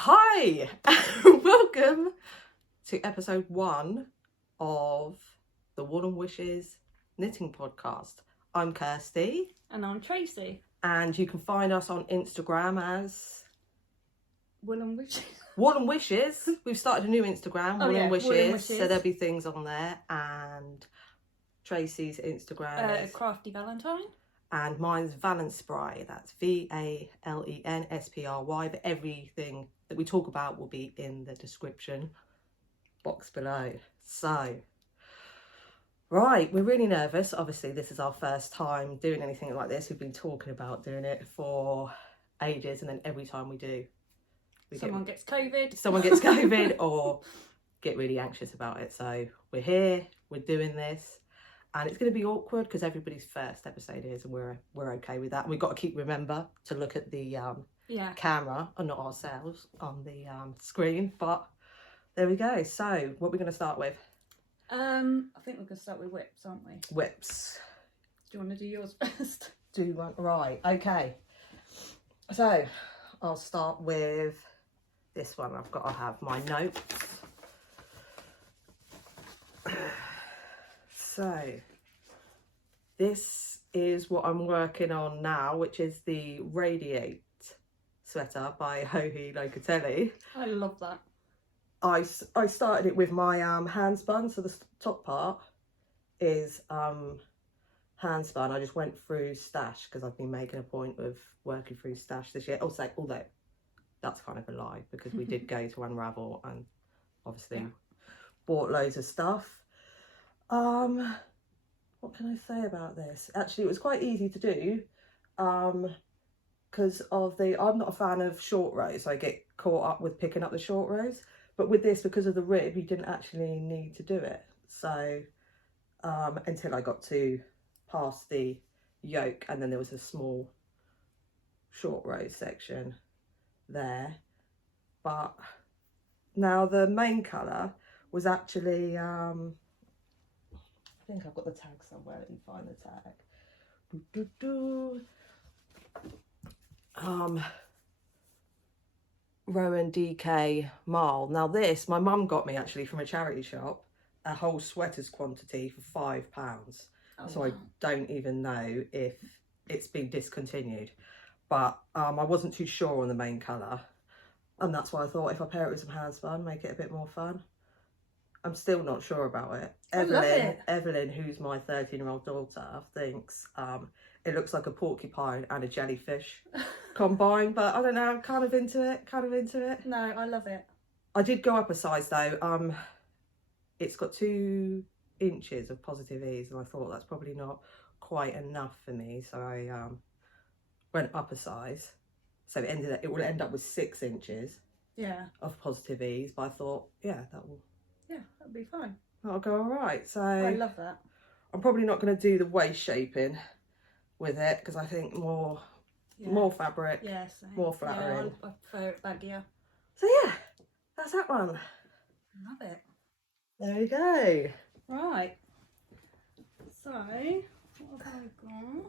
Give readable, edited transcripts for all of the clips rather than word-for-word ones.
Hi, welcome to episode 1 of the Wool and Wishes knitting podcast. I'm Kirsty. And I'm Tracy. And you can find us on Instagram as Wool and Wishes. Wool and Wishes. We've started a new Instagram, Wool and Wishes. Wool and Wishes. So there'll be things on there. And Tracy's Instagram is Crafty Valentine. And mine's Valenspry. That's VALENSPRY. But everything that we talk about will be in the description box below. So, right, we're really nervous. Obviously, this is our first time doing anything like this. We've been talking about doing it for ages, and then every time we do, Someone gets COVID. Someone gets COVID or get really anxious about it. So we're here, we're doing this. And it's going to be awkward because everybody's first episode is, and we're okay with that. We've got to remember to look at the camera and not ourselves on the screen. But there we go. So what are we going to start with? I think we're going to start with whips, aren't we? Whips. Do you want to do yours first? Do one, right? Okay. So I'll start with this one. I've got to have my notes. So this is what I'm working on now, which is the Radiate sweater by Joji Locatelli. I love that. I started it with my hand spun, so the top part is hand spun. I just went through stash because I've been making a point of working through stash this year. Also, although that's kind of a lie because we did go to Unravel and obviously bought loads of stuff. What can I say about this? Actually, it was quite easy to do because I'm not a fan of short rows. I get caught up with picking up the short rows, but with this, because of the rib, you didn't actually need to do it. So until I got to past the yoke, and then there was a small short row section there. But now the main colour was actually I think I've got the tag somewhere. Let me find the tag. Rowan DK Marl. Now this, my mum got me actually from a charity shop, a whole sweater's quantity for £5. So wow. I don't even know if it's been discontinued. But I wasn't too sure on the main colour. And that's why I thought if I pair it with some hand spun, make it a bit more fun. I'm still not sure about it. Evelyn, who's my 13-year-old daughter, thinks it looks like a porcupine and a jellyfish combined, but I don't know, I'm kind of into it. No, I love it. I did go up a size though. It's got 2 inches of positive ease, and I thought that's probably not quite enough for me, so I went up a size. So it will end up with 6 inches of positive ease, but I thought, that'll be fine. That'll go all right. So I love that. I'm probably not going to do the waist shaping with it because I think more fabric, more flattering. I prefer it baggier. So yeah, that's that one. Love it. There we go. Right. So what have I got?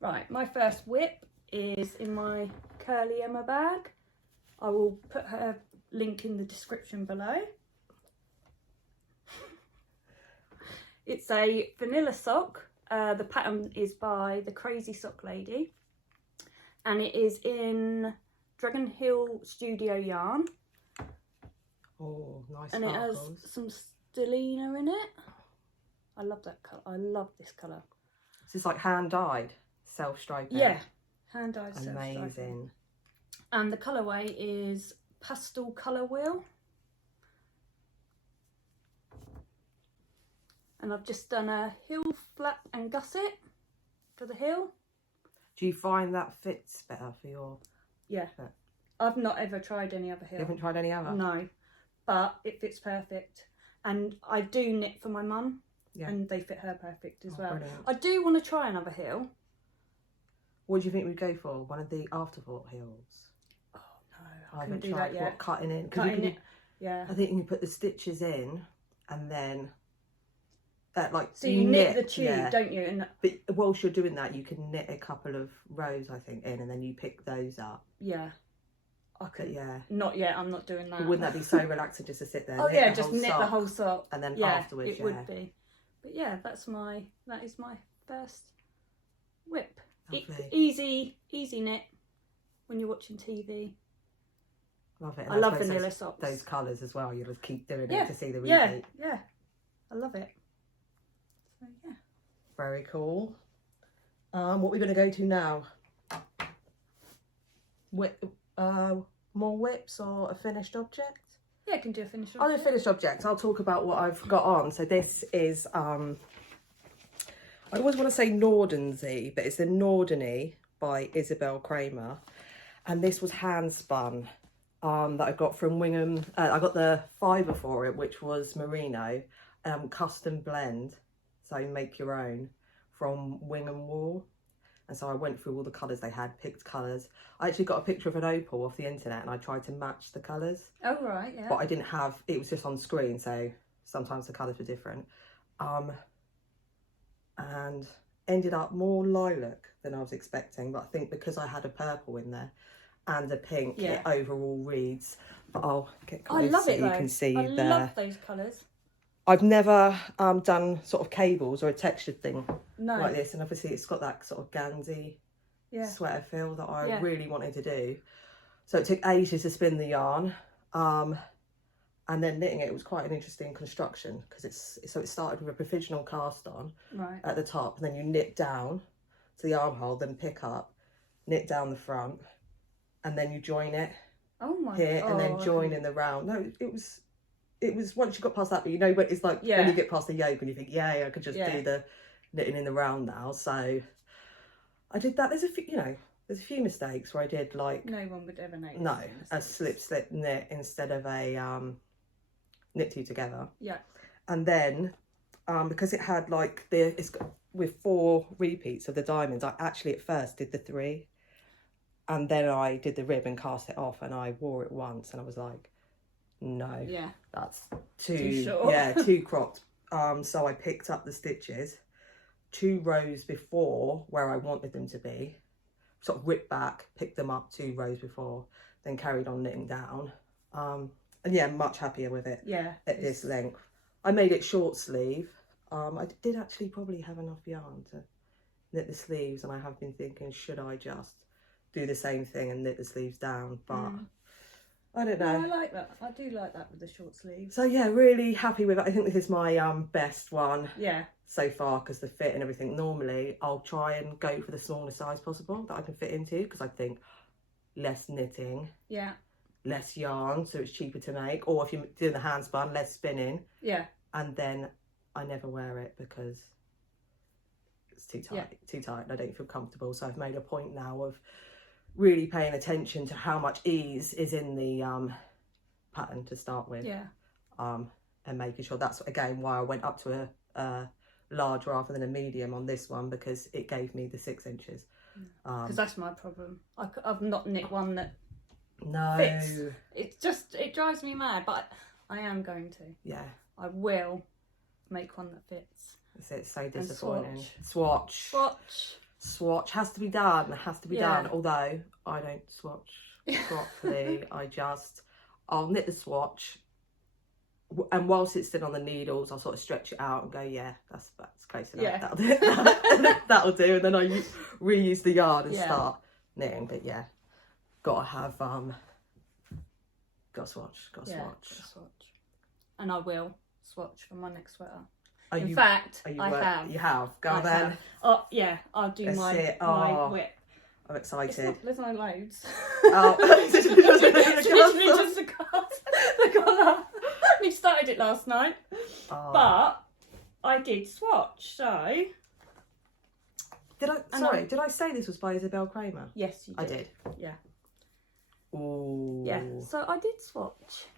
Right, my first whip is in my Curly Emma bag. I will put her link in the description below. It's a vanilla sock. The pattern is by the Crazy Sock Lady, and it is in Dragon Hill Studio yarn. Oh, nice. And sparkles. It has some stellina in it. I love that colour. I love this colour. This is like hand dyed, self-striping. Yeah, hand dyed self-striping. Amazing. And the colourway is Pastel Colour Wheel. And I've just done a heel flap and gusset for the heel. Do you find that fits better for your... Yeah. I've not ever tried any other heel. You haven't tried any other? No. But it fits perfect. And I do knit for my mum. Yeah. And they fit her perfect as well. Brilliant. I do want to try another heel. What do you think we'd go for? One of the afterthought heels? Oh no, I haven't tried what, cutting in? Cutting it, yeah. I think you put the stitches in and then so you knit the tube, don't you? And but whilst you're doing that, you can knit a couple of rows, I think, in, and then you pick those up. Yeah, I But could. yeah. Not yet. I'm not doing that. But wouldn't that be so relaxing just to sit there? Oh knit yeah, the just whole knit the whole sock. and then Yeah, afterwards, it would be. But yeah, that is my first whip. Lovely. Easy knit when you're watching TV. Love it. I love vanilla socks. Those colours as well. You just keep doing it to see the yeah, repeat. yeah. I love it. So yeah. Very cool. What are we going to go to now? More whips or a finished object? Yeah, I can do a finished object. I'll do a finished object. I'll talk about what I've got on. So this is, I always want to say Nordenzy, but it's the Nordeny by Isabel Kramer. And this was hand spun that I got from Wingham. I got the fibre for it, which was merino, custom blend. So make your own from Wingham Wool. And so I went through all the colours they had, picked colours. I actually got a picture of an opal off the internet and I tried to match the colours. Oh, right, yeah. But I didn't have, it was just on screen, so sometimes the colours were different. And ended up more lilac than I was expecting. But I think because I had a purple in there and a pink, it overall reads. But I'll get close I love it, so you can see I love those colours. I've never done sort of cables or a textured thing No. like this, and obviously it's got that sort of ganzy sweater feel that I really wanted to do. So it took ages to spin the yarn, and then knitting it was quite an interesting construction because it started with a provisional cast on at the top, and then you knit down to the armhole, then pick up, knit down the front, and then you join it here and then join in the round. No, it was once you got past that, but you know when it's like when you get past the yoke and you think, yeah, I could just do the knitting in the round now. So I did that. There's a few mistakes where I did like no one would ever make a slip knit instead of a knit two together. Yeah. And then because it had like it's got, with 4 repeats of the diamonds, I actually at first did the 3, and then I did the rib and cast it off, and I wore it once, and I was like, no, that's too short. Too cropped. So I picked up the stitches 2 rows before where I wanted them to be, sort of whipped back, picked them up 2 rows before, then carried on knitting down. And yeah, much happier with it at this length. I made it short sleeve. I did actually probably have enough yarn to knit the sleeves, and I have been thinking, should I just do the same thing and knit the sleeves down? But I don't know. No, I like that. I do like that with the short sleeves. So yeah, really happy with it. I think this is my best one so far because the fit and everything. Normally I'll try and go for the smallest size possible that I can fit into because I think less knitting, less yarn, so it's cheaper to make. Or if you're doing the hand spun, less spinning. Yeah. And then I never wear it because it's too tight, and I don't feel comfortable. So I've made a point now of really paying attention to how much ease is in the pattern to start with, and making sure that's again why I went up to a large rather than a medium on this one, because it gave me the 6 inches. Because that's my problem. I've not knit one that no fits. It drives me mad, but I am going to. Yeah, I will make one that fits. It's so disappointing. Swatch has to be done. Although I don't swatch properly. I'll knit the swatch, and whilst it's still on the needles, I'll sort of stretch it out and go, yeah, that's close enough. That'll do. That'll do. And then I reuse the yarn and start knitting. But yeah, gotta have gotta swatch. And I will swatch for my next sweater. In fact, I have. You have. Go then. Oh yeah, I'll do my whip. I'm excited. There's no loads. Oh, it's literally just the colour. We started it last night, but I did swatch. So did I say this was by Isabel Kramer? Yes, you did. I did. Yeah. Ooh. Yeah. So I did swatch,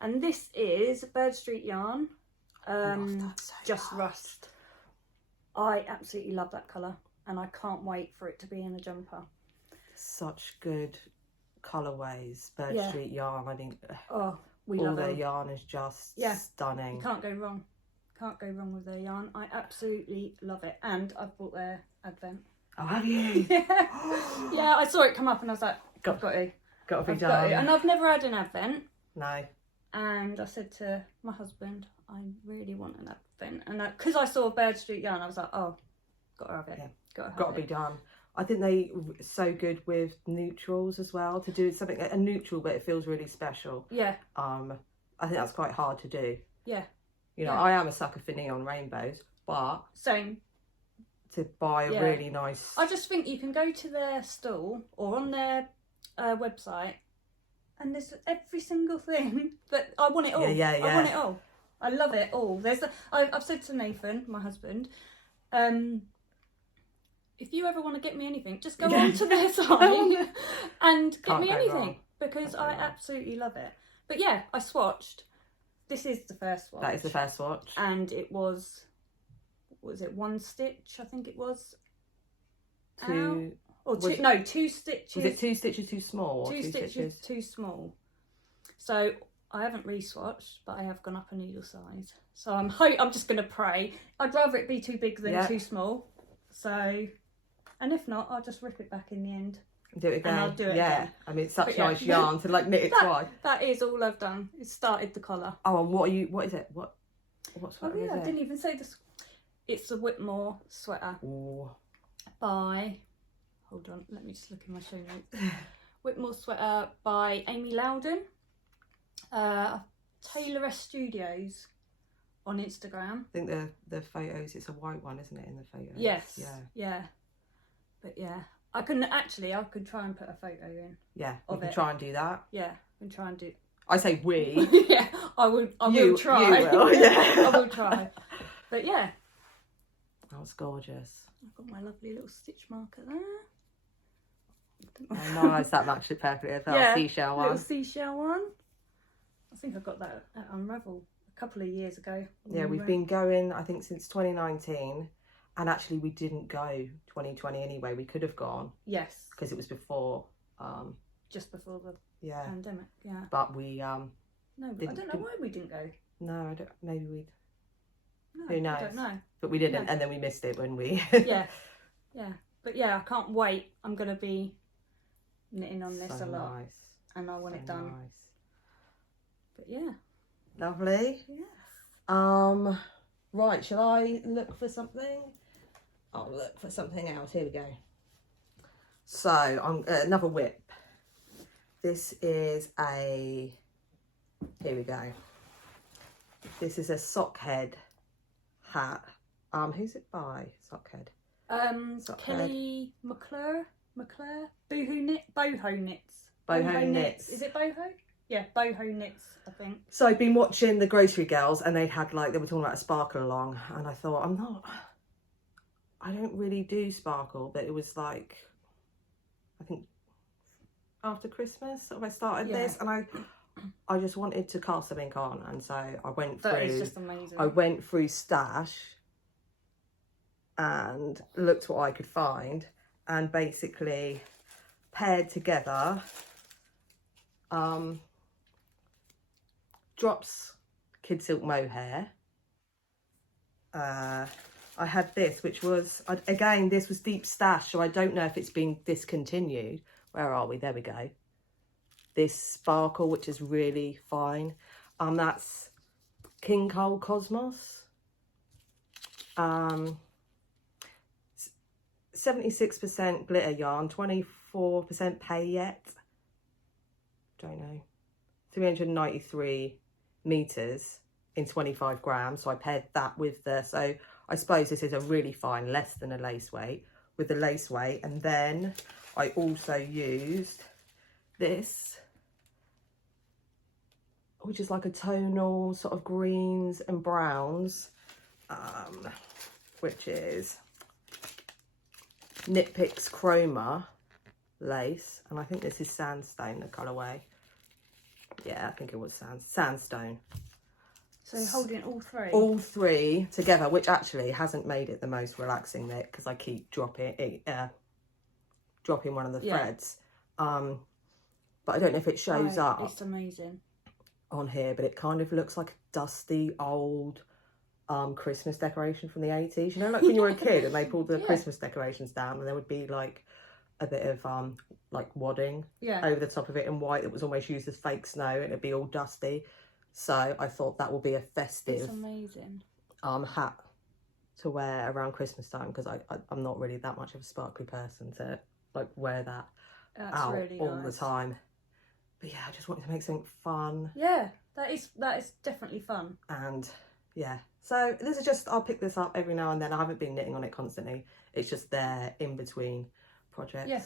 and this is Bird Street yarn. Just Rust. I absolutely love that colour, and I can't wait for it to be in a jumper. Such good colourways. Bird Street yarn. I think all their yarn is just stunning. You can't go wrong. Can't go wrong with their yarn. I absolutely love it, and I've bought their advent. Oh, have you? Yeah, I saw it come up, and I was like, Got Got to be I've done. got it. And I've never had an Advent. No. And I said to my husband, I really want an Advent. And because I saw Bird Street Yarn, I was like, oh, got to have it. Yeah. Got to be done. I think they are so good with neutrals as well, to do something, a neutral, but it feels really special. Yeah. I think that's quite hard to do. Yeah. You know, I am a sucker for neon rainbows, but... Same. To buy a really nice... I just think you can go to their stall or on their website and there's every single thing, but I want it all. Yeah. I want it all. I love it all. I've said to Nathan, my husband, if you ever want to get me anything, just go onto their site and get me anything, because I absolutely love it. But yeah, I swatched. This is the first swatch. That is the first swatch. And it was it 1 stitch? I think it was. Two stitches. Was it 2 stitches too small? Two stitches too small. So I haven't re-swatched, but I have gone up a needle size. So I'm just going to pray. I'd rather it be too big than too small. So, and if not, I'll just rip it back in the end. Do it again. And I'll do it again. I mean, it's such nice yarn to like knit it twice. That is all I've done. It started the collar. Oh, and what is it? What's I didn't even say this. It's a Whitmore sweater. Ooh. By, hold on, let me just look in my show notes. Whitmore sweater by Amy Loudon. Tayloress Studios on Instagram. I think the photos, it's a white one, isn't it, in the photos? Yes. Yeah. But yeah, I could try and put a photo in. Yeah, we can try and do that. Yeah, we can try and do. I say we. Yeah, I will try. You will, yeah. I will try. But yeah. That's gorgeous. I've got my lovely little stitch marker there. Oh, nice, that matched it perfectly as well. Yeah, seashell one. Little seashell one. I think I got that at Unravel a couple of years ago. Yeah, we've been going, I think, since 2019. And actually, we didn't go 2020 anyway. We could have gone. Yes. Because it was before. Just before the pandemic, yeah. But we... no, I don't know why we didn't go. No, I don't... Maybe we'd... No, who knows? I don't know. But we didn't, and then we missed it when we... Yeah. But yeah, I can't wait. I'm going to be knitting on this a lot. Nice. And I want it done. Nice. But yeah. Lovely. Yeah. Right, shall I look for something? I'll look for something else. Here we go. So, another whip. This is a... Here we go. This is a sockhead hat. Who's it by? Sockhead. Kelly McClure. Boho Knits. Boho Knits. Is it Boho? Yeah, Boho Knits, I think. So I've been watching the Grocery Girls, and they were talking about a sparkle along, and I thought, I don't really do sparkle, but it was like, I think after Christmas I started this, and I just wanted to cast something on, and so I went through. That is just amazing. I went through Stash and looked what I could find, and basically paired together Drops Kid Silk Mohair. I had this, which was, again, this was Deep Stash, so I don't know if it's been discontinued. Where are we? There we go. This sparkle, which is really fine. That's King Cole Cosmos. 76% glitter yarn, 24% Payette. Don't know. 393 meters in 25 grams. So I paired that with so I suppose this is a really fine, less than a lace weight, with the lace weight. And then I also used this, which is like a tonal sort of greens and browns, which is Knit Picks Chroma lace, and I think this is Sandstone, the colourway. Yeah, I think it was Sandstone. So you're holding all three? All three together, which actually hasn't made it the most relaxing knit, because I keep dropping one of the threads. But I don't know if it shows up. It's amazing. On here, but it kind of looks like a dusty old Christmas decoration from the 80s. You know, like when you were a kid and they pulled the Christmas decorations down, and there would be like a bit of like wadding over the top of it in white that was almost used as fake snow, and it'd be all dusty. So I thought that will be a festive It's amazing. Hat to wear around Christmas time, because I'm not really that much of a sparkly person to like wear that out really all nice. the time. But yeah, I just wanted to make something fun. Yeah, that is definitely fun. And yeah, so this is just, I'll pick this up every now and then. I haven't been knitting on it constantly. It's just there in between projects. Yeah.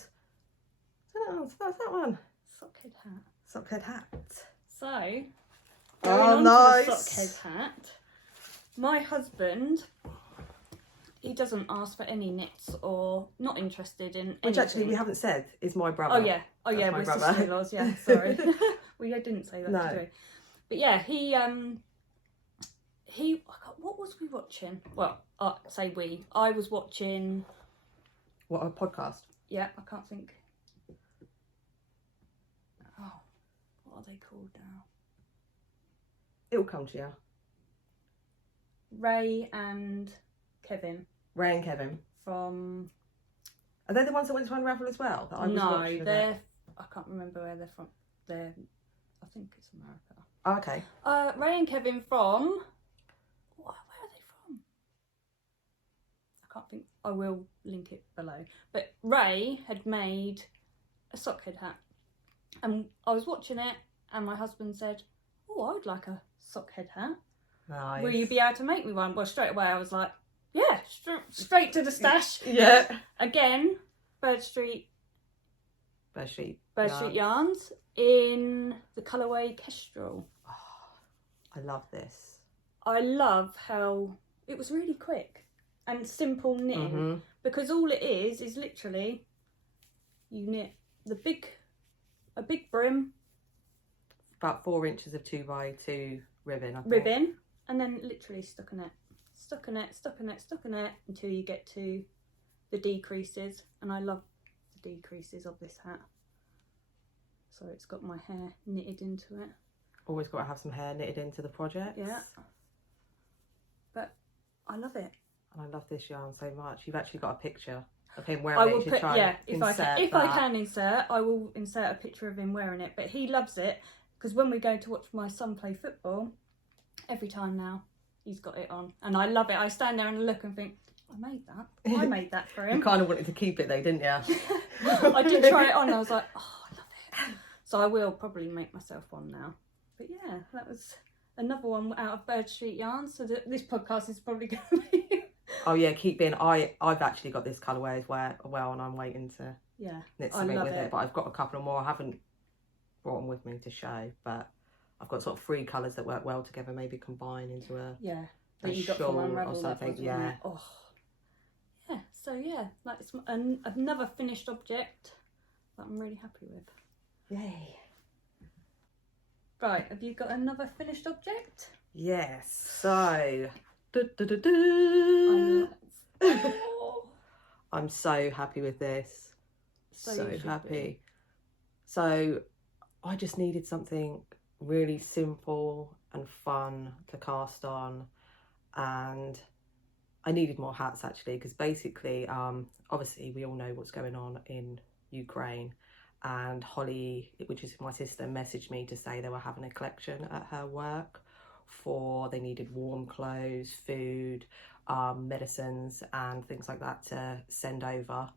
So that's that one. Sockhead hat. Sockhead hat. So, oh, on nice. to the sockhead hat. My husband, he doesn't ask for any knits or not interested in anything. Which actually we haven't said is my brother. Oh yeah, we're sister-in-laws. Yeah, sorry, we didn't say that. No. Did we? But yeah, he. What was we watching? Well, I was watching. What, a podcast? Yeah, I can't think. Oh, what are they called now? It'll come to you. Ray and Kevin. Ray and Kevin. From. Are they the ones that went to Unravel as well? That I was watching they're. I can't remember where they're from. I think it's America. Oh, okay. Ray and Kevin from. Where are they from? I can't think. I will link it below. But Ray had made a sockhead hat, and I was watching it, and my husband said, "Oh, I would like a sockhead hat. Nice. Will you be able to make me one?" Well, straight away I was like, "Yeah, straight to the stash." Yeah. Again, Bird Street yarns in the colourway Kestrel. Oh, I love this. I love how it was really quick and simple knitting, because all it is literally you knit a big brim, about 4 inches of 2x2 ribbon. I think. ribbon, and then literally stuck in it until you get to the decreases. And I love the decreases of this hat. So it's got my hair knitted into it. Always got to have some hair knitted into the project. Yeah. But I love it. And I love this yarn so much. You've actually got a picture of him wearing it. You should try and if I can insert, I will insert a picture of him wearing it. But he loves it, because when we go to watch my son play football, every time now he's got it on, and I love it. I stand there and look and think, I made that for him. You kind of wanted to keep it though, didn't you? I did try it on. I was like, oh, I love it. So I will probably make myself one now. But yeah, that was another one out of Bird Street yarns. So this podcast is probably going to be. Oh yeah, keep being. I've actually got this colourway as well, and I'm waiting to knit something with it. But I've got a couple more. I haven't brought them with me to show, but I've got sort of 3 colours that work well together. Maybe combine into a shawl or something. Yeah. Oh. Yeah. So yeah, that's another finished object that I'm really happy with. Yay. Right, have you got another finished object? Yes. So. I'm so happy with this. So happy. So I just needed something really simple and fun to cast on, and I needed more hats actually, because basically obviously we all know what's going on in Ukraine, and Holly, which is my sister, messaged me to say they were having a collection at her work they needed warm clothes, food, medicines and things like that to send over,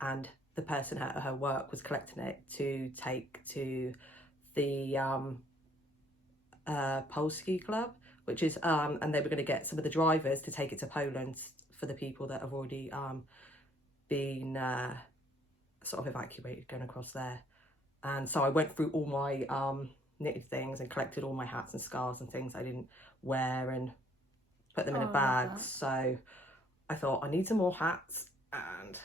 and the person at her work was collecting it to take to the Polski Club, which is and they were going to get some of the drivers to take it to Poland for the people that have already been sort of evacuated going across there. And so I went through all my knitted things and collected all my hats and scarves and things I didn't wear and put them in a bag. So I thought I need some more hats and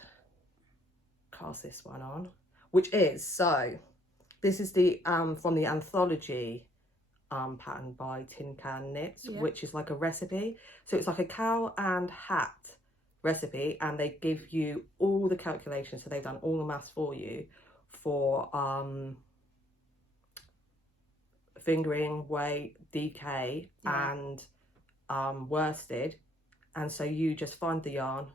cast this one on, which is, so this is the from the anthology pattern by Tin Can Knits, which is like a recipe. So it's like a cowl and hat recipe, and they give you all the calculations. So they've done all the maths for you for fingering, weight, DK and worsted. And so you just find the yarn,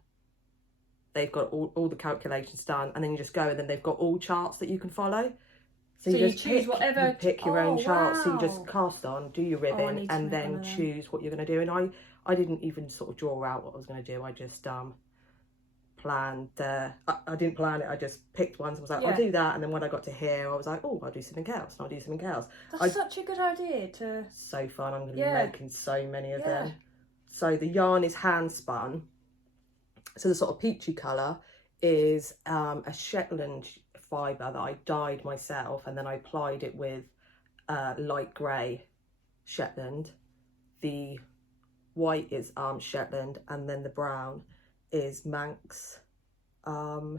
they've got all the calculations done, and then you just go, and then they've got all charts that you can follow. So you just choose whatever. You pick your own chart. So you just Wow. cast on, do your ribbon, and then choose what you're going to do. And I didn't even sort of draw out what I was going to do. I just planned. I didn't plan it. I just picked ones. I was like, I'll do that. And then when I got to here, I was like, oh, I'll do something else. And I'll do something else. That's such a good idea. So fun. I'm going to be making so many of them. So the yarn is hand spun. So the sort of peachy colour is a Shetland fibre that I dyed myself, and then I applied it with light grey Shetland. The white is Shetland, and then the brown is Manx fibre.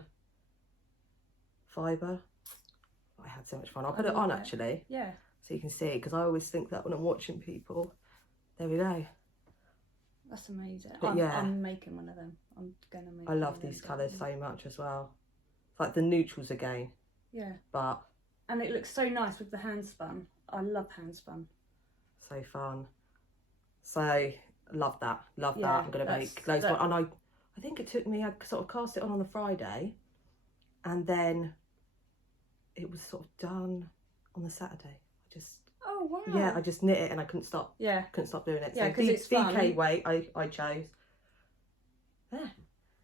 I had so much fun. I'll put it on actually. Yeah. So you can see, because I always think that when I'm watching people. There we go. That's amazing. But I'm making one of them. I'm gonna make. I love these colours so much as well. It's like the neutrals again. Yeah. And it looks so nice with the hand spun. I love hand spun. So fun. So love that. Love that. I'm gonna make loads more. And I think it took me. I sort of cast it on the Friday, and then it was sort of done on the Saturday. Oh wow. Yeah, I just knit it and I couldn't stop. Yeah. Couldn't stop doing it. Yeah, so it's fun. DK weight I chose. Yeah.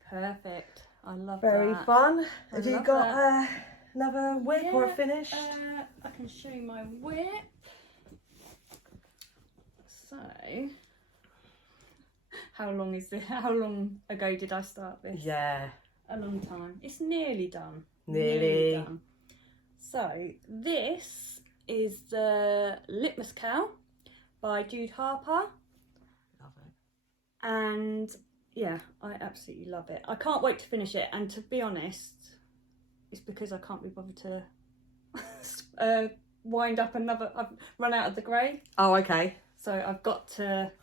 Perfect. I love Very that. fun. Have you got another whip or a finish? I can show you my whip. So, how long ago did I start this? Yeah. A long time. It's nearly done. Nearly done. So, this is the Litmus Cow by Jude Harper. Love it. And yeah, I absolutely love it. I can't wait to finish it, and to be honest, it's because I can't be bothered to wind up another. I've run out of the grey. Oh, okay. So I've got to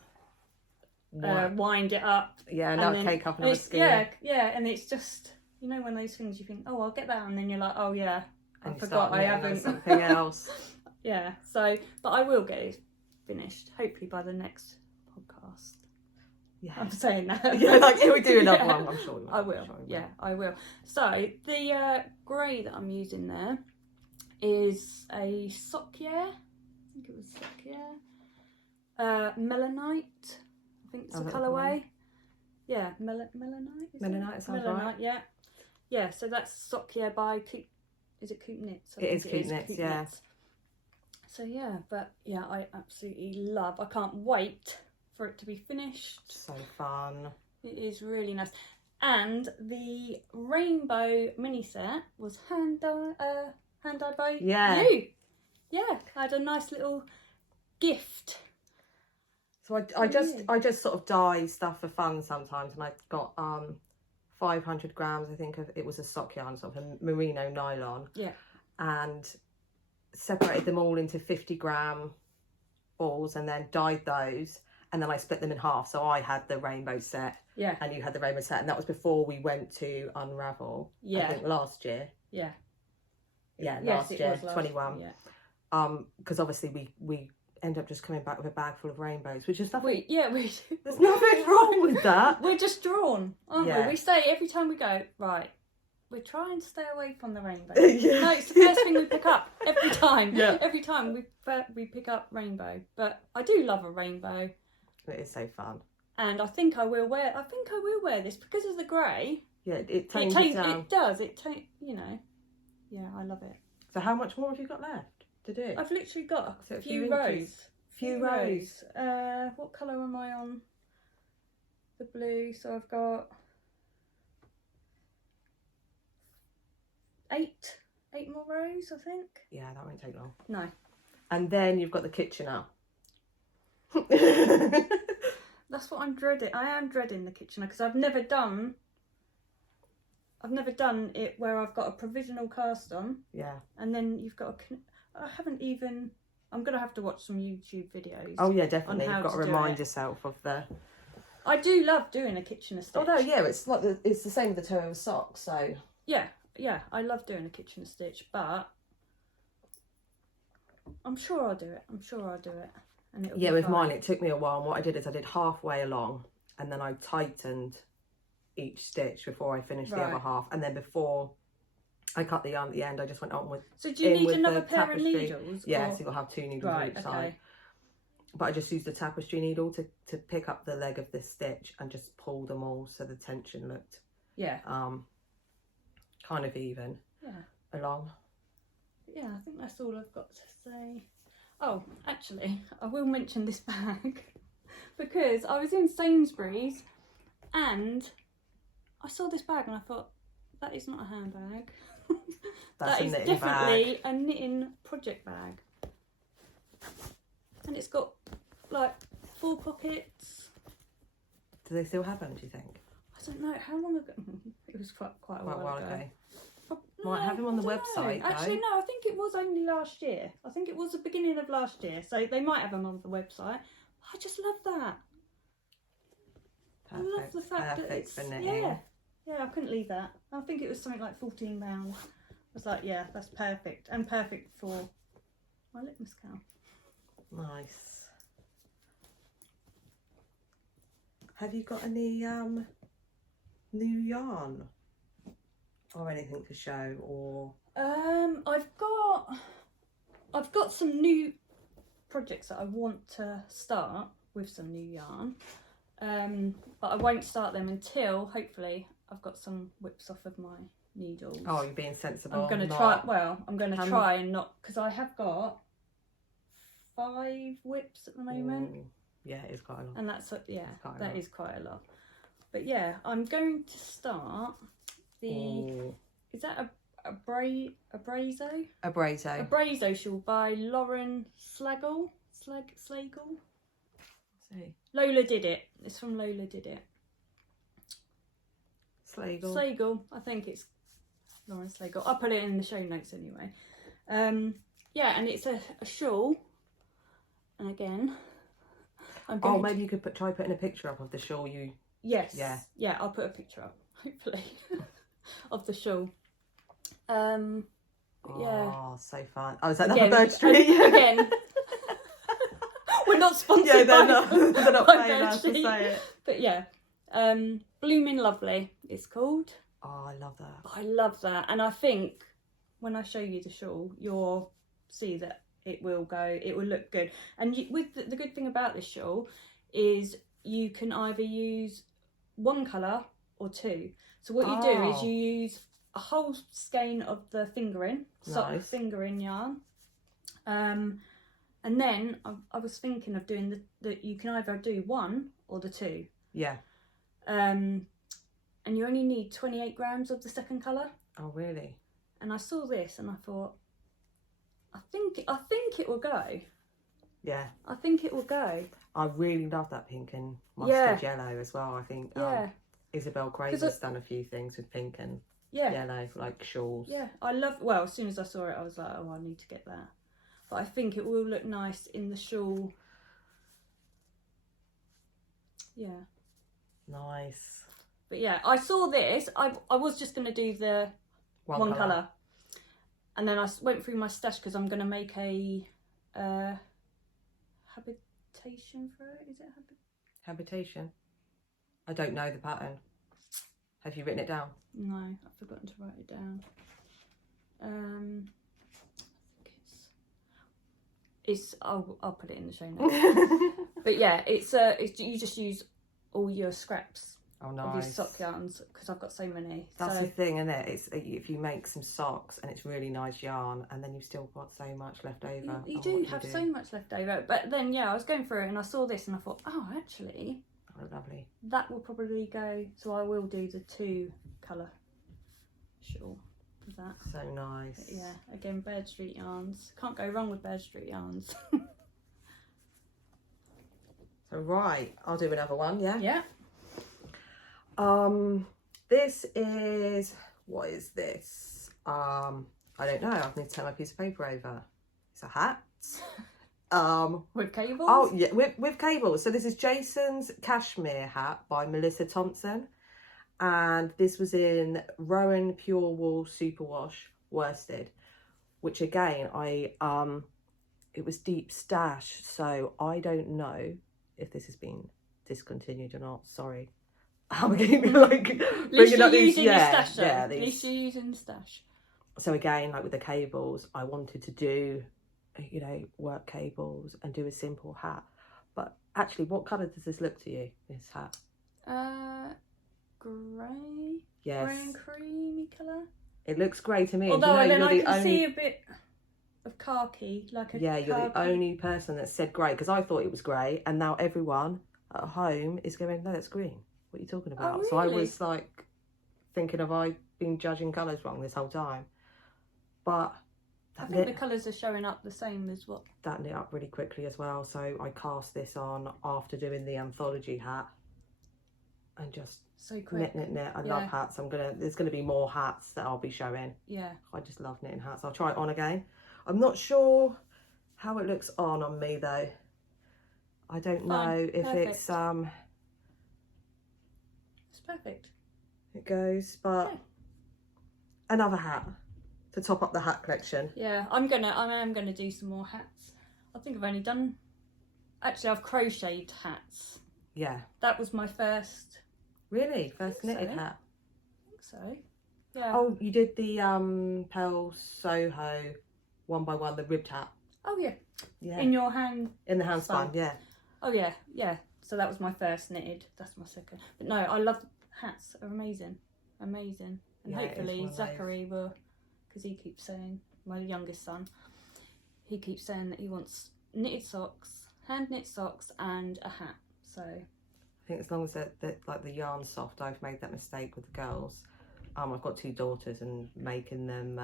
wind it up. Yeah, now cake up another skein. Yeah, and it's just, you know, when those things you think, oh, I'll get that, and then you're like, oh yeah, I And forgot I haven't. Something else. Yeah, so, but I will get it finished, hopefully by the next podcast. Yeah. I'm saying that. Yeah, like we do another one, I'm sure we will. I will. I will. So, the grey that I'm using there is a Sockier. I think it was Sockier. Melanite, I think it's a colourway. Yeah, Melanite. Melanite, sounds right. Yeah. Yeah, so that's Sockier by Coop. Is it Coop Knits? It is Coop Knits, yeah. So yeah, but yeah, I absolutely love. I can't wait for it to be finished. So fun. It is really nice. And the rainbow mini set was hand dyed by you. Yeah, I had a nice little gift. So I just sort of dye stuff for fun sometimes, and I got 500 grams, I think, of it was a sock yarn, sort of a merino nylon. Yeah. And separated them all into 50-gram balls, and then dyed those, and then I split them in half. So I had the rainbow set, and you had the rainbow set, and that was before we went to Unravel. I think last year. Yeah. Yeah, last year, 21. Yeah. Because obviously we end up just coming back with a bag full of rainbows, which is nothing. There's nothing wrong with that. We're just drawn, aren't we? We say every time we go, right, we're trying to stay away from the rainbow. No, it's the first thing we pick up every time. Yeah. Every time we pick up rainbow. But I do love a rainbow. It is so fun. And I think I will wear this because of the grey. Yeah, it tones it down. It does. You know. Yeah, I love it. So how much more have you got left to do? I've literally got a few rows. What colour am I on? The blue. So I've got 8 more rows, I think. Yeah, that won't take long. No. And then you've got the kitchen up. That's what I'm dreading. I am dreading the kitchener because I've never done it where I've got a provisional cast on. Yeah. And then you've got I'm going to have to watch some YouTube videos. Oh yeah, definitely. You've got to remind yourself of the... I do love doing a kitchener stitch. Oh no, yeah, it's like it's the same with the toe of a sock, so... Yeah, I love doing a kitchener stitch, but I'm sure I'll do it. And it'll with mine, it took me a while. And what I did is I did halfway along, and then I tightened each stitch before I finished the Right. other half, and then before I cut the yarn at the end, I just went on with. So do you need another the pair of tapestry. needles? Yeah, or... so you'll have 2 needles right, each side. okay. But I just used the tapestry needle to pick up the leg of this stitch and just pull them all so the tension looked kind of even along. Yeah, I think that's all I've got to say. Oh, actually, I will mention this bag because I was in Sainsbury's and I saw this bag and I thought, that is not a handbag. That's that is definitely a knitting project bag. And it's got like 4 pockets. Do they still have them, do you think? I don't know, how long ago? It was quite a while ago. Might have them on the website though. Actually, no, I think it was only last year. I think it was the beginning of last year. So they might have them on the website. I just love that. Perfect. I love the fact that it's for knitting. Yeah, I couldn't leave that. I think it was something like £14. I was like, yeah, that's perfect. And perfect for my litmus cow. Nice. Have you got any new yarn or anything to show, or I've got some new projects that I want to start with some new yarn, but I won't start them until hopefully I've got some whips off of my needles. Oh, you're being sensible. I'm going to try. Well, I'm going to try and not, because I have got 5 whips at the moment. Ooh, yeah, it is quite a lot. And that's that is quite a lot. But yeah, I'm going to start the. Ooh. Is that a brazo? A brazo. A brazo shawl by Lauren Slagle. Slagle. See. Lola Did It. It's from Lola Did It. Slagle. I think it's Lauren Slagle. I'll put it in the show notes anyway. Yeah, and it's a shawl. And again, I'm going maybe you could try putting a picture up of the shawl you. Yes. Yeah, I'll put a picture up, hopefully, of the shawl. Yeah. Oh, so fun. Oh, is that the Bird Street? Again. We're not sponsored they're by not paying us to say it. But yeah, Bloomin' Lovely it's called. Oh, I love that. I love that. And I think when I show you the shawl, you'll see that it will look good. And with the good thing about this shawl is you can either use 1 colour or 2. So what you do is you use a whole skein of the fingering, fingering yarn. And then I was thinking of doing the you can either do 1 or the 2. Yeah. And you only need 28 grams of the second colour. Oh, really? And I saw this and I thought, I think it will go. Yeah. I think it will go. I really love that pink and mustard yellow as well. I think Isabel Craven's done a few things with pink and yellow, like shawls. Yeah, as soon as I saw it, I was like, oh, I need to get that. But I think it will look nice in the shawl. Yeah. Nice. But yeah, I saw this. I was just going to do the one colour. And then I went through my stash because I'm going to make a habitation for it. Is it habitation? I don't know the pattern. Have you written it down? No, I've forgotten to write it down. I'll put it in the show notes. But yeah, it's you just use all your scraps. Oh, nice. Of your sock yarns, because I've got so many. That's the thing, isn't it? It's if you make some socks and it's really nice yarn, and then you've still got so much left over. You do have so much left over. But then, yeah, I was going through it and I saw this and I thought, oh, actually, lovely. That will probably go. So I will do the 2 colour shawl with that. So nice. But yeah, again, Bird Street yarns. Can't go wrong with Bird Street yarns. So right, I'll do another one. Yeah. Yeah. This is, what is this? I don't know. I need to turn my piece of paper over. It's a hat. With cables? Oh yeah, with cables. So this is Jason's cashmere hat by Melissa Thompson, and this was in Rowan Pure Wool Superwash worsted, which again it was deep stash, so I don't know if this has been discontinued or not. Sorry, I'm keeping like bringing up these. Yeah, these. At least you're using the stash. So again, like with the cables, I wanted to do, you know, work cables and do a simple hat. But actually, what colour does this look to you? This hat? Grey. Yes. Grey and creamy colour. It looks grey to me. Although and, you know, I can see a bit of khaki, like a you're the only person that said grey, because I thought it was grey, and now everyone at home is going, no, that's green. What are you talking about? Oh, really? So I was like thinking, have I been judging colours wrong this whole time? But I think the colours are showing up the same as what. That knit up really quickly as well. So I cast this on after doing the anthology hat, and just so quick. Knit. I love hats. There's gonna be more hats that I'll be showing. Yeah. I just love knitting hats. I'll try it on again. I'm not sure how it looks on me though. I don't know if it's perfect. It goes, but another hat to top up the hat collection. Yeah, I am gonna do some more hats. I think I've only done. Actually, I've crocheted hats. Yeah. That was my first. Really? First knitted hat? I think so. Yeah. Oh, you did the Pearl Soho 1x1, the ribbed hat. Oh yeah. Yeah. In your hand. In the hand spun, yeah. Oh yeah, yeah. So that was my first knitted. That's my second. But no, I love hats. Are amazing, amazing. And hopefully Zachary will, because he keeps saying, my youngest son, he keeps saying that he wants knitted socks, hand knit socks, and a hat. So I think as long as that like the yarn's soft, I've made that mistake with the girls. I've got 2 daughters and making them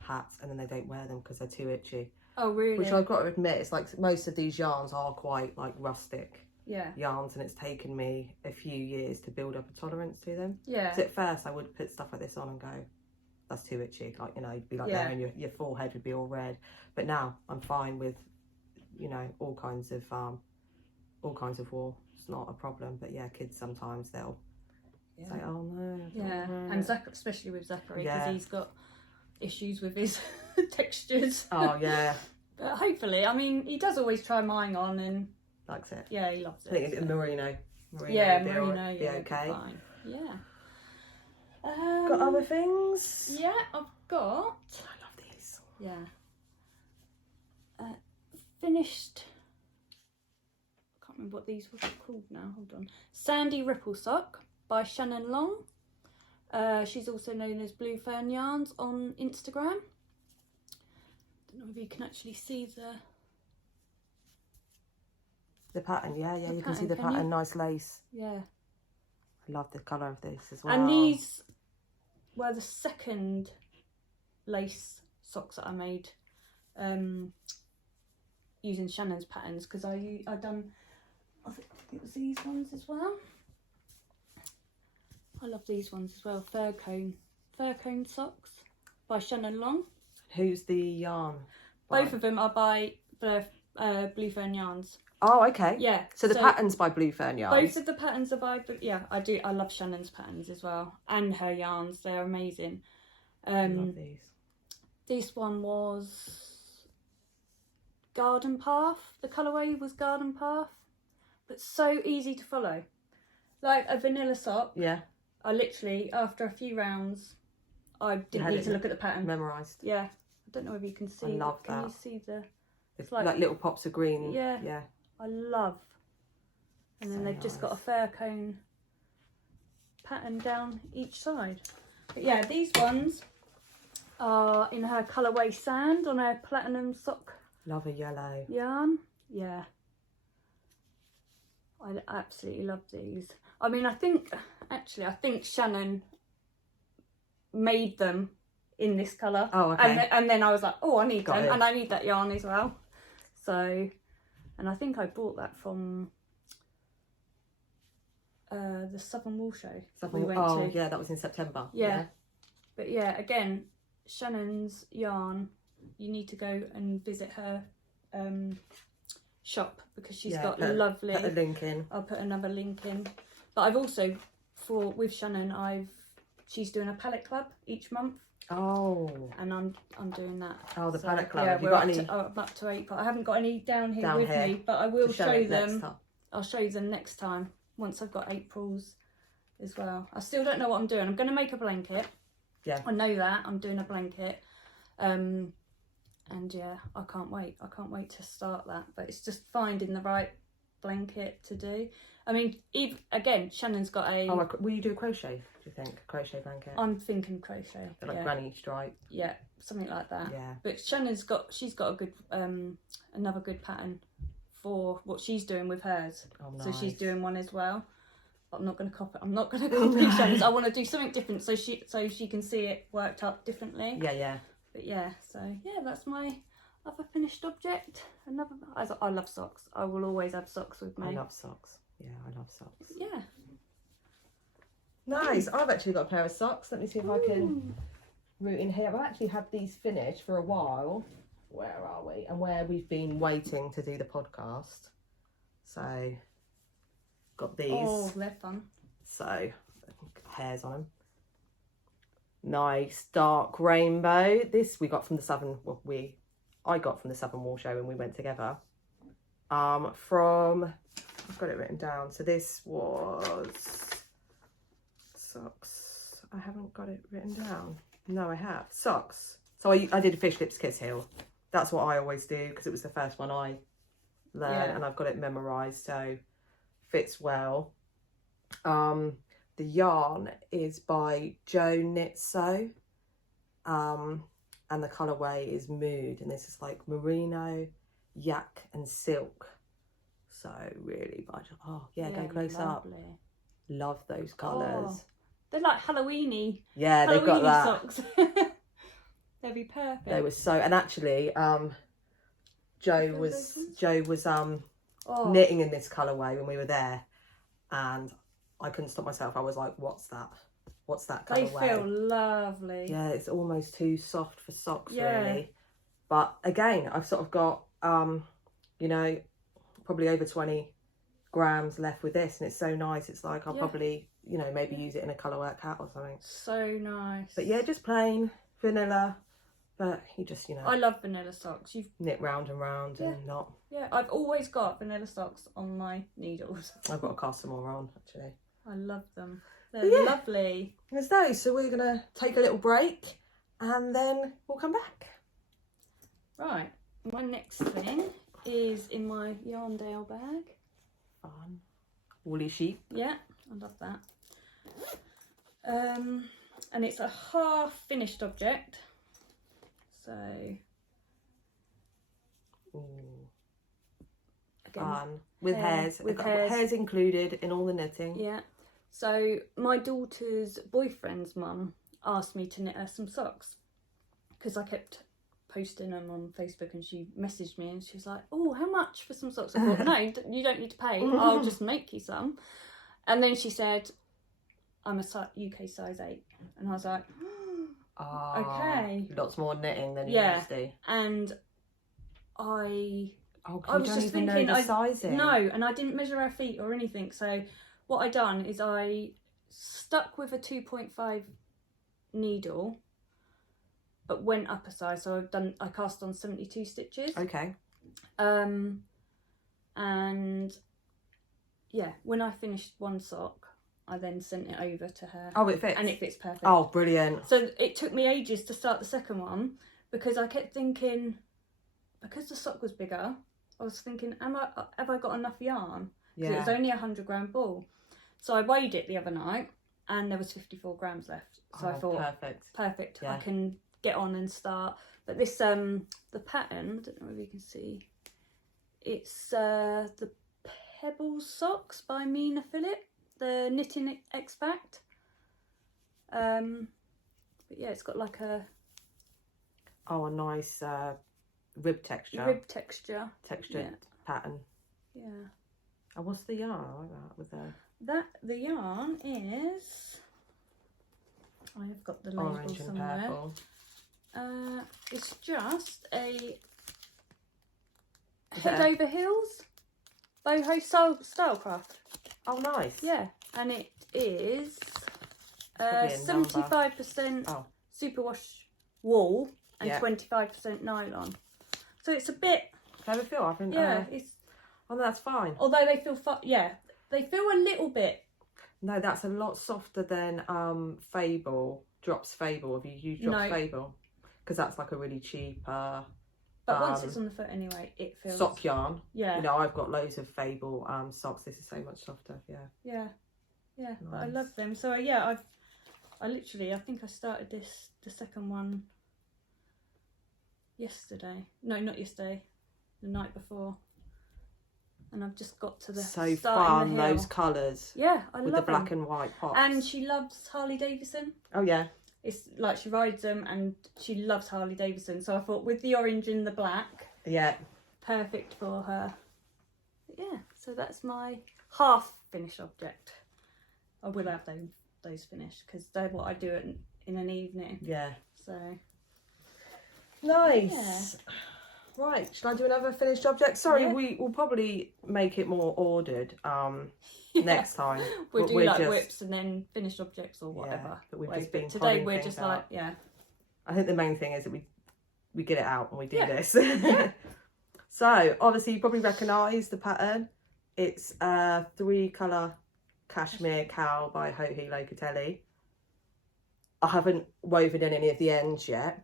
hats, and then they don't wear them because they're too itchy. Oh really? Which I've got to admit, it's like most of these yarns are quite like rustic yarns, and it's taken me a few years to build up a tolerance to them. Yeah. Because at first I would put stuff like this on and go, that's too itchy, like, you know, you'd be like there and your forehead would be all red. But now I'm fine with, you know, all kinds of wool. It's not a problem. But yeah, kids sometimes they'll say, oh no. Yeah. And especially with Zachary, because he's got issues with his textures. Oh yeah. But hopefully, I mean, he does always try mine on and likes it. Yeah, he loves it. I think it's merino. Merino. Be okay. Fine. Yeah. Got other things? Yeah, I've got. I love these. Yeah. Finished. I can't remember what these were called now. Hold on. Sandy Ripple Sock by Shannon Long. She's also known as Blue Fern Yarns on Instagram. Don't know if you can actually see the pattern. Yeah, you can see the pattern. Nice lace. Yeah. I love the colour of this as well. And these were the second lace socks that I made using Shannon's patterns, because I think it was these ones as well. I love these ones as well. Fur cone socks by Shannon Long. Who's the yarn? Both of them are by Blue Fern Yarns. Oh, okay. Yeah. So the pattern's by Blue Fern Yarns. Both of the patterns are by. Yeah, I do. I love Shannon's patterns as well, and her yarns. They're amazing. I love these. This one was Garden Path. The colourway was Garden Path, but so easy to follow, like a vanilla sock. Yeah. I literally, after a few rounds, I didn't need to look at the pattern. Memorised. Yeah. I don't know if you can see. I love that. Can you see the? It's like little pops of green. Yeah. Yeah. I love. And then they've just got a fur cone pattern down each side. But yeah, these ones are in her colourway Sand on her platinum sock. Love a yellow yarn. Yeah. I absolutely love these. I mean, I think Shannon made them in this colour. Oh, okay. And then I was like, oh, I need them, and I need that yarn as well. So, and I think I bought that from the Southern Wool Show we went to. Oh, yeah, that was in September. Yeah. But yeah, again, Shannon's yarn, you need to go and visit her shop, because she's got a lovely. Put a link in. I'll put another link in. But I've also, with Shannon, she's doing a palette club each month. Oh. And I'm doing that. Oh, the palette club. Yeah, Have you got any? I'm up to 8, but I haven't got any down here with me. But I will show them. I'll show you them next time, once I've got April's as well. I still don't know what I'm doing. I'm going to make a blanket. Yeah. I know that. I'm doing a blanket. And yeah, I can't wait. I can't wait to start that. But it's just finding the right blanket to do. I mean, again, Shannon's got a... Oh, will you do a crochet, do you think? A crochet blanket? I'm thinking crochet. Like granny stripe? Yeah, something like that. Yeah. But she's got a good, another good pattern for what she's doing with hers. Oh, nice. So she's doing one as well. I'm not going to copy. I'm not going to copy Shannon's. I want to do something different so she can see it worked up differently. Yeah, yeah. But yeah, so yeah, that's my other finished object. I love socks. I will always have socks with me. I love socks. Yeah, I love socks. Yeah. Nice. I've actually got a pair of socks. Let me see if I can root in here. I've actually had these finished for a while. Where are we? And where we've been waiting to do the podcast. So, got these. Oh, they're fun. So, hairs on them. Nice dark rainbow. This we got from the Southern. Well, I got from the Southern Wall Show when we went together. I've got it written down. So this was socks. I haven't got it written down. No, I have socks. So I did a Fish Lips Kiss Heel. That's what I always do because it was the first one I learned, and I've got it memorised, so fits well. The yarn is by Jo Knit Sew, and the colourway is Mood, and this is like merino, yak and silk. So really, oh yeah, go close up. Love those colours. Oh, they're like Halloweeny. Yeah, they've got that. Socks. They'd be perfect. They were so, and actually, Jo was knitting in this colourway when we were there, and I couldn't stop myself. I was like, "What's that? What's that colourway?" They feel lovely. Yeah, it's almost too soft for socks, really. But again, I've sort of got, you know, probably over 20 grams left with this, and it's so nice. It's like I'll probably, you know, maybe use it in a colourwork hat or something. So nice. But yeah, just plain vanilla. But you just, you know, I love vanilla socks. You've knit round and round and not. Yeah, I've always got vanilla socks on my needles. I've got to cast some more on, actually. I love them. They're lovely. There's those. So we're gonna take a little break, and then we'll come back. Right. My next thing is in my Yarndale bag. Fun. Woolly sheep. Yeah, I love that. And it's a half finished object. So again, fun. With hairs. With hairs included in all the knitting. Yeah. So my daughter's boyfriend's mum asked me to knit her some socks because I kept posting them on Facebook, and she messaged me and she was like, "Oh, how much for some socks?" I thought, "No, you don't need to pay. I'll just make you some." And then she said, "I'm a UK size 8," and I was like, okay. Lots more knitting than you used to. And I was just thinking, know the sizing. No, and I didn't measure her feet or anything. So what I done is I stuck with a 2.5 needle, but went up a size. So I cast on 72 stitches. Okay. And yeah, when I finished one sock, I then sent it over to her. Oh, it fits? And it fits perfect. Oh, brilliant. So it took me ages to start the second one because I kept thinking, because the sock was bigger, I was thinking, have I got enough yarn? Because it was only 100 gram ball. So I weighed it the other night and there was 54 grams left. So I thought, perfect. Yeah. I can get on and start. But this, the pattern, I don't know if you can see, it's the Pebbles Socks by Mina Phillip. The knitting extract. But yeah, it's got like a nice rib texture. Textured pattern. Yeah. And what's the yarn? I like that with the yarn is, I have got the label orange and somewhere. purple. It's just a head over heels boho stylecraft. Oh, nice. Yeah, and it is 75% superwash wool and 25% nylon. So it's a bit. Clever feel. I think. Yeah, it's. Oh, that's fine. Although they feel they feel a little bit No, that's a lot softer than Drops Fable. Have you used Drops Fable? Because that's like a really cheap but once it's on the foot anyway, it feels sock yarn. Yeah. You know, I've got loads of Fable socks. This is so much softer. Yeah. Nice. But I love them. So yeah, I think I started the second one yesterday. No, not yesterday. The night before. And I've just got to the so fun, those colours. Yeah, I with love the black them. and white pops. And she loves Harley Davidson. Oh yeah. It's like she rides them and she loves Harley Davidson. So I thought with the orange and the black, perfect for her. But yeah, so that's my half finished object. I will have those finished because they're what I do in an evening. Yeah. So nice. Yeah. Right, shall I do another finished object? Sorry, we will probably make it more ordered next time. We'll do like whips and then finished objects or whatever. But we've just been today we're just out. I think the main thing is that we get it out and we do this. So obviously you probably recognise the pattern. It's a 3-colour cashmere cowl by Joji Locatelli. I haven't woven in any of the ends yet.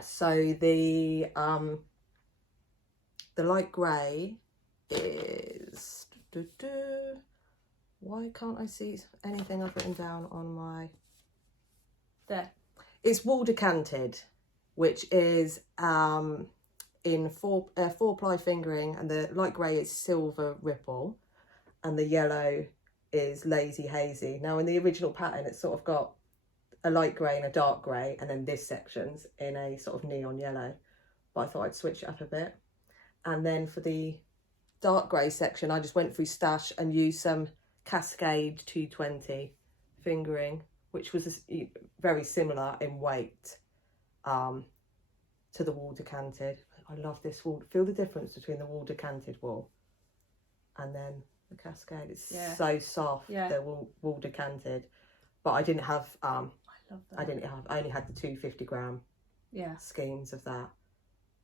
So the light grey is... Why can't I see anything I've written down on my... There. It's wool decanted, which is in 4-ply fingering, and the light grey is silver ripple, and the yellow is lazy hazy. Now in the original pattern, it's sort of got a light grey and a dark grey, and then this section's in a sort of neon yellow. But I thought I'd switch it up a bit. And then for the dark grey section, I just went through Stash and used some Cascade 220 fingering, which was very similar in weight to the wool decanted. I love this wool. Feel the difference between the wool decanted wool and then the Cascade. It's so soft, the wool decanted. But I didn't have I only had the 250 gram schemes of that.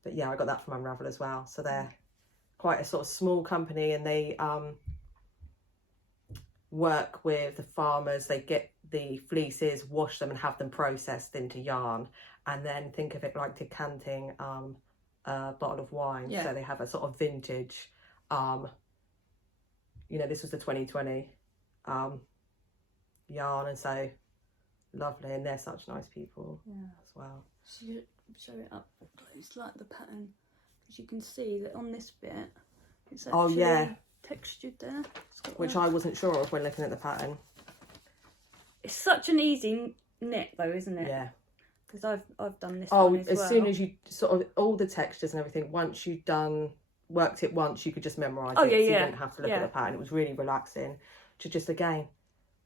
But yeah, I got that from Unravel as well. So they're quite a sort of small company, and they work with the farmers. They get the fleeces, wash them and have them processed into yarn, and then think of it like decanting a bottle of wine. So they have a sort of vintage, you know, this was the 2020 yarn, and so lovely, and they're such nice people as well. Show it up close, like the pattern, because you can see that on this bit it's actually textured there, which I wasn't sure of when looking at the pattern. It's such an easy knit though, isn't it? Yeah, because I've done this one as well. Soon as you sort of all the textures and everything, once you've worked it once, you could just memorise it. So you didn't have to look at the pattern. It was really relaxing to just, again,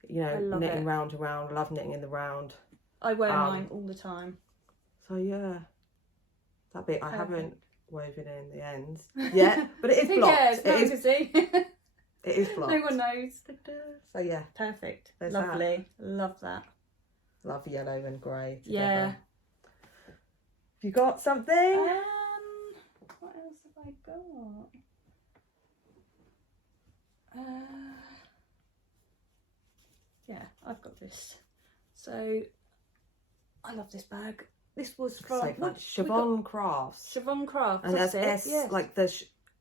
you know, knitting round and round. I love knitting in the round. I wear mine all the time. So yeah, that bit I haven't woven in the ends yet, but it is blocked. It is blocked. No one knows. So yeah, perfect. Lovely. Love that. Love yellow and grey together. Yeah. Have you got something? What else have I got? Yeah, I've got this. So I love this bag. This was from Siobhan Crafts. Siobhan Crafts. And that's like the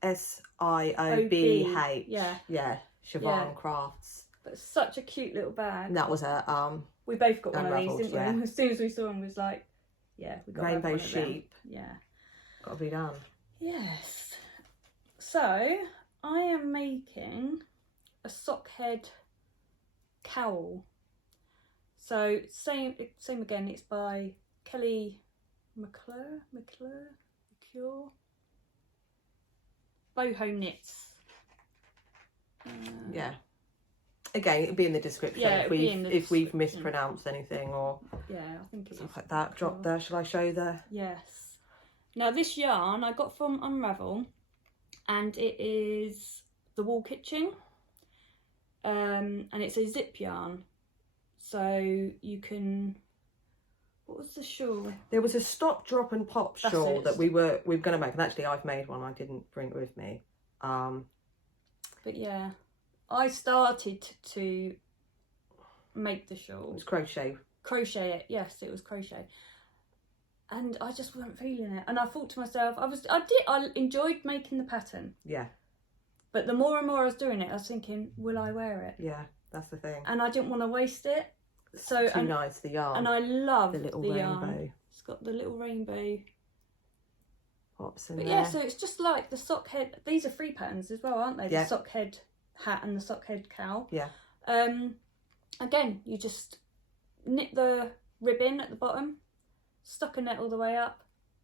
SIOBH. Yeah. Siobhan Crafts. But such a cute little bag. And that was a we both got one of these, didn't we? And as soon as we saw them, we was like, we got Rainbow Sheep. Yeah. Got to be done. Yes. So I am making a sock head cowl. So same again. It's by Kelly McClure, Boho Knits. Again, it'll be in the description if we've mispronounced anything or I think it's stuff like that. Drop there. Shall I show there? Yes. Now this yarn I got from Unravel, and it is the Wool Kitchen, and it's a zip yarn. So you can. What was the shawl? There was a stop, drop and pop shawl that we were going to make, and actually I've made one. I didn't bring it with me. But yeah, I started to make the It shawl. was crochet. Crochet it, yes, it was crochet. And I just wasn't feeling it. And I thought to myself, I enjoyed making the pattern. Yeah. But the more and more I was doing it, I was thinking, will I wear it? Yeah, that's the thing. And I didn't want to waste it. So Too nice, the yarn. And I love the little the rainbow. yarn. It's got the little rainbow pops in but there. yeah, so it's just like the sock head. These are free patterns as well, aren't they? Yeah. The sock head hat and the sock head cowl. Yeah. Again, you just knit the ribbon at the bottom, stockinette all the way up,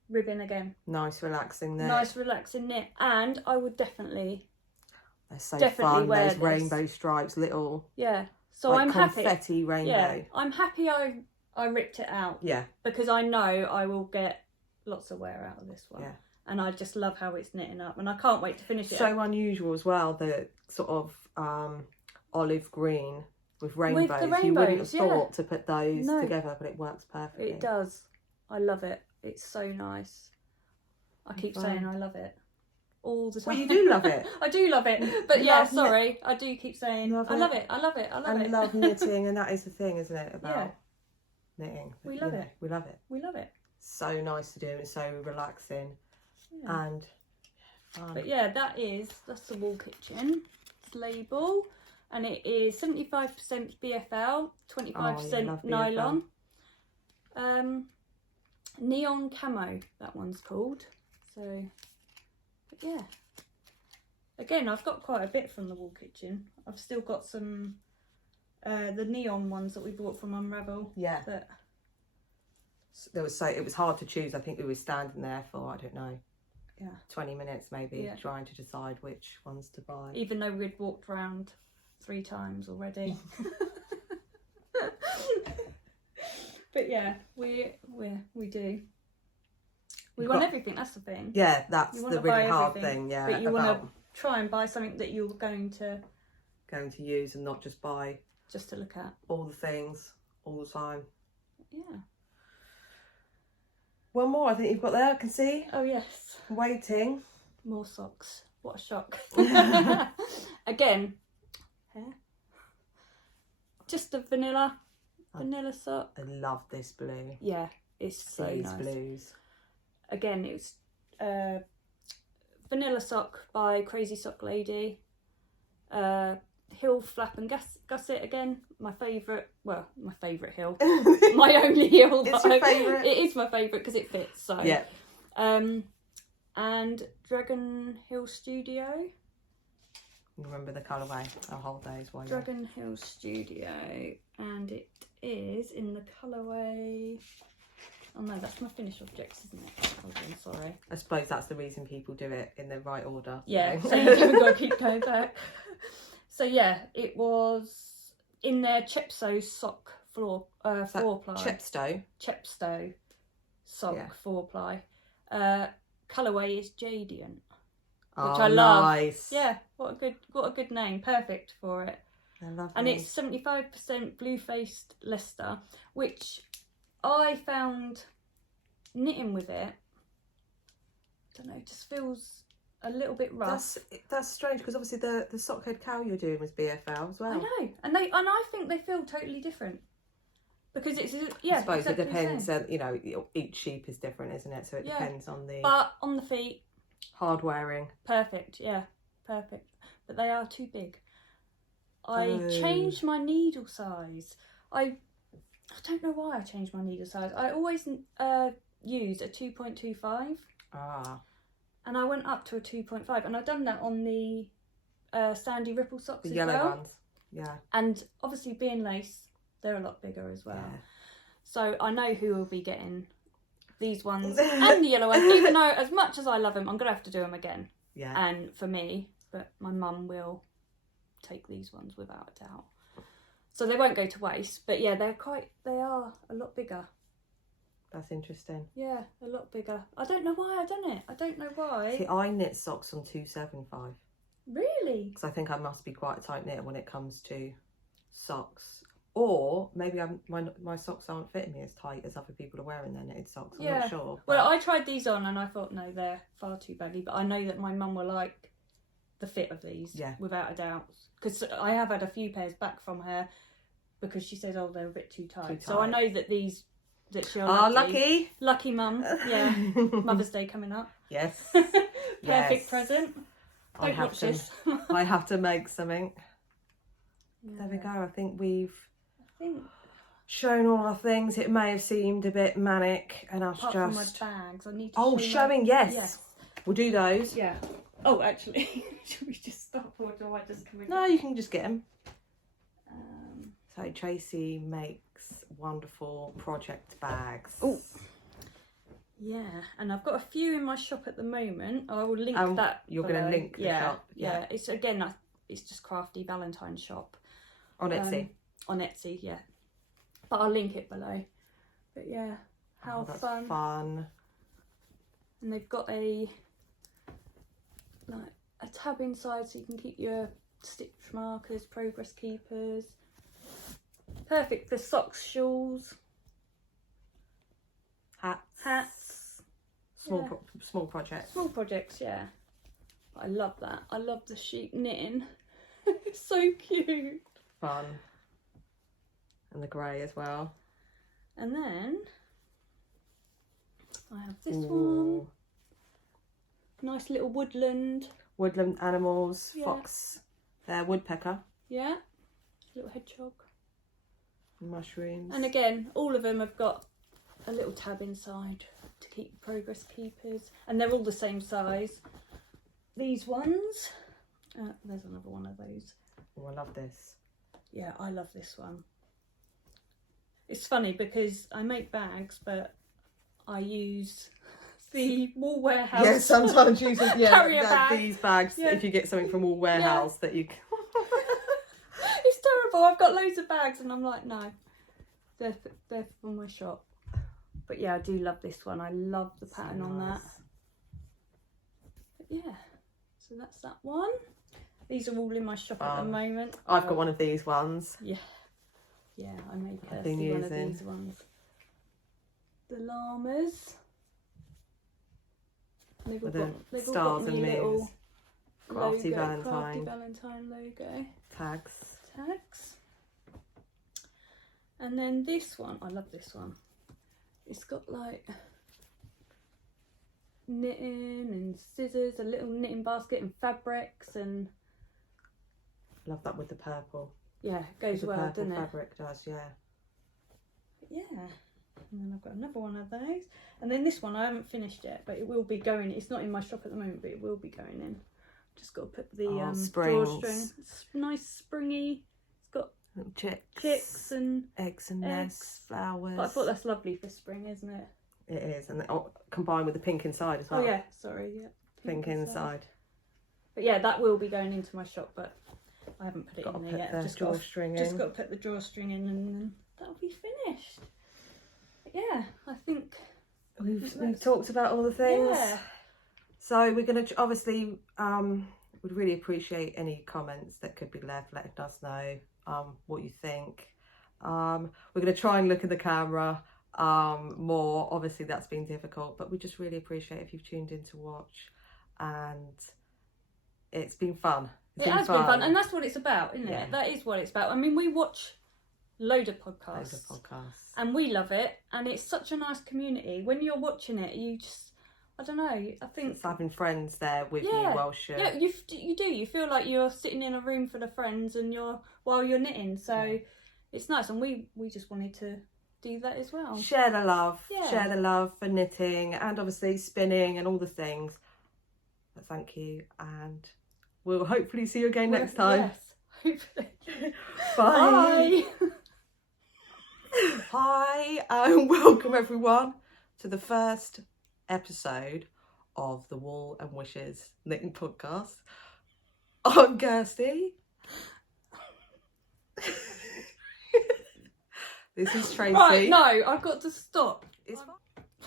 ribbon again. Nice relaxing there. Nice relaxing knit. And I would definitely They're so definitely fun. wear Those this. rainbow stripes, little yeah. So like I'm happy. confetti rainbow. Yeah, I'm happy I ripped it out. Yeah. Because I know I will get lots of wear out of this one. Yeah. And I just love how it's knitting up, and I can't wait to finish it. So unusual as well, the sort of olive green with rainbows. You wouldn't have thought to put those together, but it works perfectly. It does. I love it. It's so nice. I keep saying I love it all the time. Well, you do love it. I do love it. But yeah, sorry. I do keep saying I love it. I love it. I love it. And love knitting, and that is the thing, isn't it, about knitting. We love it. We love it. We love it. So nice to do and so relaxing. Yeah. And fun. But yeah, that's the wall kitchen. It's label, and it is 75% BFL, 25% nylon. Neon camo, that one's called. So, but yeah. Again, I've got quite a bit from the wall kitchen. I've still got some the neon ones that we bought from Unravel. Yeah. That it was hard to choose. I think we were standing there for, I don't know, 20 minutes maybe, trying to decide which ones to buy. Even though we'd walked around 3 times already. But yeah, we do. We want everything, that's the thing. Yeah, that's the really hard thing, yeah. But you want to try and buy something that you're going to use and not just buy just to look at all the things all the time. Yeah. One more I think you've got there, I can see. Oh yes. Waiting. More socks. What a shock. Again, hair. Just a vanilla sock. I love this blue. Yeah, it's so These nice. blues. Again, it's vanilla sock by Crazy Sock Lady. Hill flap and gusset again. My favourite hill. My only hill. It's your favourite? It is my favourite because it fits. So yeah. And Dragon Hill Studio. Remember the colourway. I'll hold those while Dragon Hill Studio, and it is in the colourway. Oh no, that's my finished objects, isn't it? Hold on, sorry. I suppose that's the reason people do it in the right order. Yeah, so you haven't got to keep going back. So yeah, it was in their Chepsto sock four ply. Chepsto sock 4-ply. Colourway is Jadiant, which I love. Nice. Yeah, what a good name. Perfect for it. I love And these. it's 75% blue-faced Leicester, which I found knitting with it, I don't know, it just feels a little bit rough. That's strange because obviously the sock head cowl you're doing was BFL as well. I know, and I think they feel totally different because it's I suppose it depends. Each sheep is different, isn't it? So it depends on the. But on the feet, hard wearing. Perfect. Yeah, perfect. But they are too big. I changed my needle size. I don't know why I changed my needle size. I always use a 2.25. And I went up to a 2.5, and I've done that on the Sandy Ripple socks as well. The yellow ones, yeah. And obviously being lace, they're a lot bigger as well. Yeah. So I know who will be getting these ones and the yellow ones, even though as much as I love them, I'm going to have to do them again. Yeah. And for me, but my mum will take these ones without a doubt. So they won't go to waste, but yeah, they are a lot bigger. That's interesting. Yeah, a lot bigger. I don't know why I've done it. I don't know why. See, I knit socks on 275. Really? Because I think I must be quite a tight knitter when it comes to socks. Or maybe my socks aren't fitting me as tight as other people are wearing their knitted socks. I'm not sure. But... Well, I tried these on and I thought, no, they're far too baggy. But I know that my mum will like the fit of these, without a doubt. Because I have had a few pairs back from her because she says, oh, they're a bit too tight. Too So I tight. know that she'll lucky. Lucky mum. Yeah. Mother's Day coming up. Yes. Perfect present. Don't watch this. I have to make something. Yeah. There we go. I think we've I think shown all our things. It may have seemed a bit manic and us apart just... from my bags, I need to showing, yes. We'll do those. Yeah. Oh, actually, should we just stop or do I just come in? No, you can just get them. So Tracy makes wonderful project bags. Oh. Yeah, and I've got a few in my shop at the moment. I will link that. You're going to link the shop? Yeah. It's it's just Crafty Valentine shop. On Etsy? On Etsy, yeah. But I'll link it below. But yeah, how that's fun. fun. And they've got a tab inside so you can keep your stitch markers, progress keepers. Perfect for socks, shawls, hats. Small projects. Small projects, yeah. But I love that. I love the sheep knitting. It's so cute. Fun. And the grey as well. And then I have this one. Nice little woodland. Woodland animals, fox, woodpecker. Yeah. Little hedgehog. Mushrooms. And again, all of them have got a little tab inside to keep progress keepers. And they're all the same size. These ones. There's another one of those. Oh, I love this. Yeah, I love this one. It's funny because I make bags, but I use the Wool Warehouse. Yeah, sometimes using carrier bag. These bags if you get something from Wool Warehouse that you. It's terrible. I've got loads of bags, and I'm like, no, they're from my shop. But yeah, I do love this one. I love the pattern on that. But yeah, so that's that one. These are all in my shop at the moment. I've got one of these ones. Yeah, I made Kirsty one of these ones. The llamas. They've all got stars and moons. Crafty Valentine. Valentine. Crafty Valentine logo. Tags. And then this one, I love this one. It's got like knitting and scissors, a little knitting basket and fabrics and... Love that with the purple. Yeah, it goes well, doesn't it? Fabric does, yeah. Yeah. And then I've got another one of those. And then this one I haven't finished yet, but it will be going. It's not in my shop at the moment, but it will be going in. Just got to put the drawstring. It's nice springy. It's got little chicks and eggs and nests, flowers. But I thought that's lovely for spring, isn't it? It is, and combined with the pink inside as well. Oh yeah, sorry, yeah. Pink inside. But yeah, that will be going into my shop, but I haven't put it in there yet. Just got to put the drawstring in, and then that'll be finished. But yeah, I think we've talked about all the things. Yeah. So we're going to obviously would really appreciate any comments that could be left, letting us know what you think. We're going to try and look at the camera more. Obviously that's been difficult, but we just really appreciate if you've tuned in to watch, and it's been fun. It has been fun, and that's what it's about, isn't it? Yeah. That is what it's about. I mean, we watch loads of podcasts. And we love it, and it's such a nice community. When you're watching it, you just, I don't know, I think... It's having friends there with you while Yeah, you do. You feel like you're sitting in a room full of friends and while you're knitting, so it's nice, and we just wanted to do that as well. Share the love. Yeah. Share the love for knitting and obviously spinning and all the things. But thank you, and we'll hopefully see you again next time. Yes, hopefully. Bye. Hi, and welcome everyone to the first episode of the Wool and Wishes Knitting Podcast. I'm Kirsty. This is Tracy. Right, no, I've got to stop.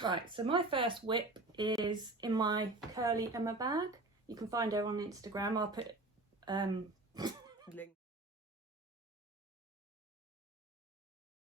Right, so my first whip is in my curly Emma bag. You can find her on Instagram. I'll put link.